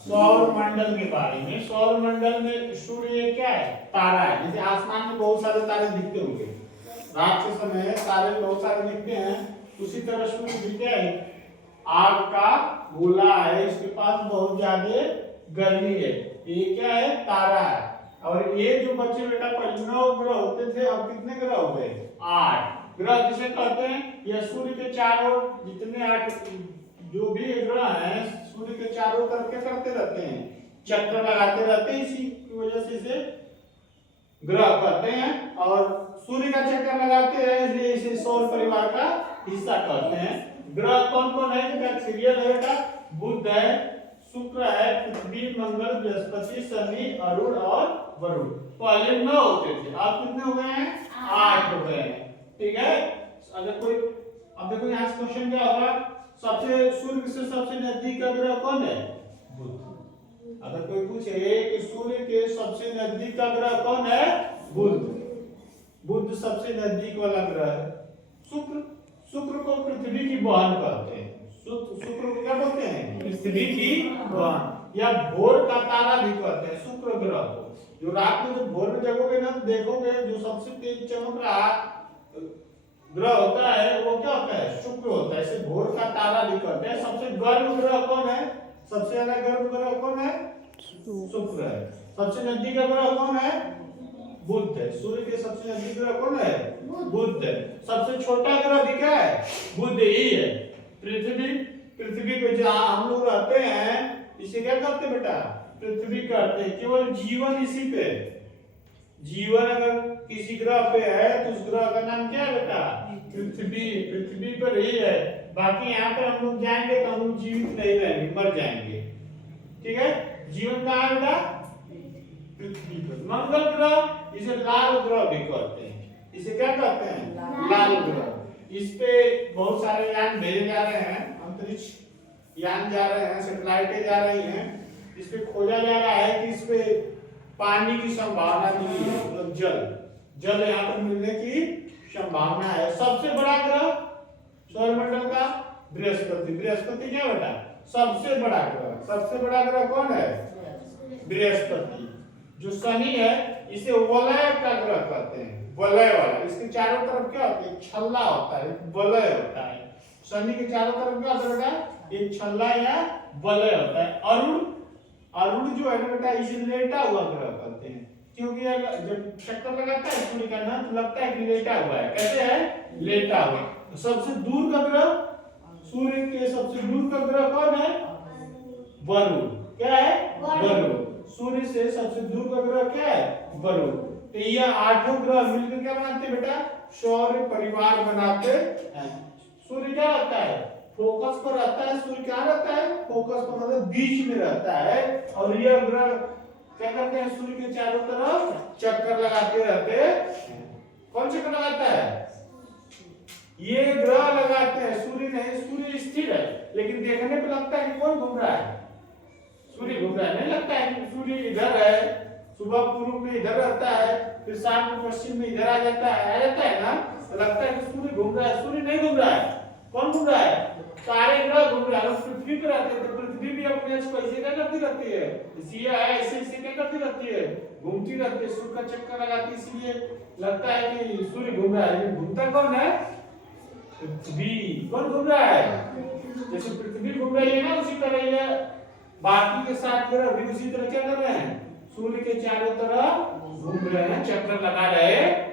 सौर मंडल के बारे में। सौर मंडल में सूर्य क्या है? तारा है। जैसे आसमान में बहुत सारे तारे दिखते होंगे, रात के समय तारे बहुत सारे दिखते हैं, उसी तरह सूर्य भी क्या है? आग का गोला है, इसके पास बहुत ज्यादा गर्मी है, ये क्या है? तारा है। और ये जो बच्चे बेटा पहले 9 ग्रह होते थे, अब कितने ग्रह हो गए? 8 ग्रह जिसे कहते हैं। यह सूर्य के चारों जितने 8 जो भी ग्रह हैं, सूर्य के चारों तरफ क्या करते रहते हैं? चक्कर लगाते रहते हैं, इसी की वजह से इसे ग्रह कहते हैं। और सूर्य का चक्कर लगाते हैं, इसलिए इसे सौर परिवार का हिस्सा कहते हैं। ग्रह कौन कौन है? बेटा सीरियल है बेटा, बुध है, शुक्र है, पृथ्वी, मंगल, बृहस्पति, शनि, अरुण और वरुण। पहले 9 होते थे, अब कितने हो गए हैं? 8 हो गए हैं। ठीक है। अगर कोई, अब देखो यहाँ क्वेश्चन क्या होगा, सबसे सूर्य से सबसे नजदीक का ग्रह कौन है? बुध। अगर कोई पूछे कि सूर्य के सबसे नजदीक का ग्रह कौन है? बुध। बुध सबसे नजदीक वाला ग्रह है। शुक्र, शुक्र को पृथ्वी की बहन कहते हैं। शुक्र को क्या बोलते हैं? पृथ्वी की बहन, या भोर का तारा भी कहते हैं शुक्र ग्रह को। जो रात में जब भोर में जगोगे ना, तो देखोगे जो सबसे तेज चमक रहा ग्रह होता है वो क्या होता है? शुक्र होता है। इसे भोर का तारा भी कहते हैं। सबसे गर्म ग्रह कौन है? सबसे ज्यादा गर्म ग्रह कौन है? शुक्र है। सबसे नजदीक का ग्रह कौन है? बुध है। सूर्य के सबसे नजदीक ग्रह कौन है? बुध है। सबसे छोटा ग्रह भी क्या है? बुध ही है। पृथ्वी, पृथ्वी पे जहाँ हम लोग रहते हैं, इसे क्या कहते हैं बेटा? पृथ्वी कहते हैं। केवल जीवन इसी पे, जीवन अगर किसी ग्रह पे है तो उस ग्रह का नाम क्या है बेटा? पृथ्वी। पृथ्वी पर ही है। बाकी यहाँ पर हम लोग जाएंगे तो हम लोग जीवित नहीं रहेंगे, मर जाएंगे। ठीक है। जीवन कहाँ है बेटा? पृथ्वी पर। मंगल ग्रह, इसे लाल ग्रह भी कहते हैं। इसे क्या कहते हैं? लाल ग्रह। इस पे बहुत सारे यान भेजे जा रहे हैं, अंतरिक्ष यान जा रहे हैं, सैटेलाइटें जा रही हैं। इस पे खोजा जा रहा है कि इस पे पानी की संभावना मिली है, मतलब जल यहाँ पर मिलने की संभावना है। सबसे बड़ा ग्रह सौरमंडल का बृहस्पति। बृहस्पति क्या बेटा? सबसे बड़ा ग्रह। सबसे बड़ा ग्रह कौन है? बृहस्पति। जो शनि है, इसे वलय का ग्रह कहते हैं, वलय वाला। इसके चारों तरफ क्या होता है? छल्ला होता है, वलय होता है। शनि के चारों तरफ क्या होता है? एक छल्ला या वलय होता है। अरुण, अरुण जो है ना बेटा, इसे लेटा हुआ ग्रह कहते हैं, क्योंकि जब चक्कर लगाता है सूर्य का ना, तो लगता है कि लेटा हुआ है। कैसे है? लेटा हुआ। सबसे दूर का ग्रह, सूर्य के सबसे दूर का ग्रह कौन है? वरुण। क्या है? वरुण। सूर्य से सबसे दूर का ग्रह क्या है? वरुण। तो यह 8 ग्रह मिलकर क्या बनाते हैं बेटा? सौर परिवार बनाते हैं। सूर्य क्या रहता है? फोकस पर रहता है। सूर्य क्या रहता है? फोकस पर, मतलब बीच में रहता है। और यह ग्रह क्या करते हैं? सूर्य के चारों तरफ चक्कर लगाते रहते हैं। कौन चक्कर लगाता है? ये ग्रह लगाते हैं, सूर्य नहीं। सूर्य स्थिर है, लेकिन देखने पे लगता है कि कौन घूम रहा है? सूर्य घूम रहा है। नहीं लगता है कि सूर्य इधर है, सुबह पूर्व में इधर रहता है, फिर शाम को पश्चिम में इधर आ जाता है ना, तो लगता है कि सूर्य घूम रहा है। सूर्य नहीं घूम रहा है। कौन घूम रहा है? सारे ग्रह घूम रहे हैं। पृथ्वी पर रहते हैं तो पृथ्वी भी अपने अक्ष पर ऐसे क्या करती रहती है? इसीलिए ऐसे क्या करती रहती है? घूमती रहती है, सूर्य का चक्कर लगाती है, इसलिए लगता है कि सूर्य घूम रहा है। लेकिन घूमता कौन है? पृथ्वी। कौन घूम रहा है? जैसे पृथ्वी घूम रही है ना, उसी तरह ये बाकी के 7 ग्रह भी उसी तरह क्या कर रहे हैं? सूर्य के चारों तरफ घूम रहे हैं, चक्कर लगा रहे हैं।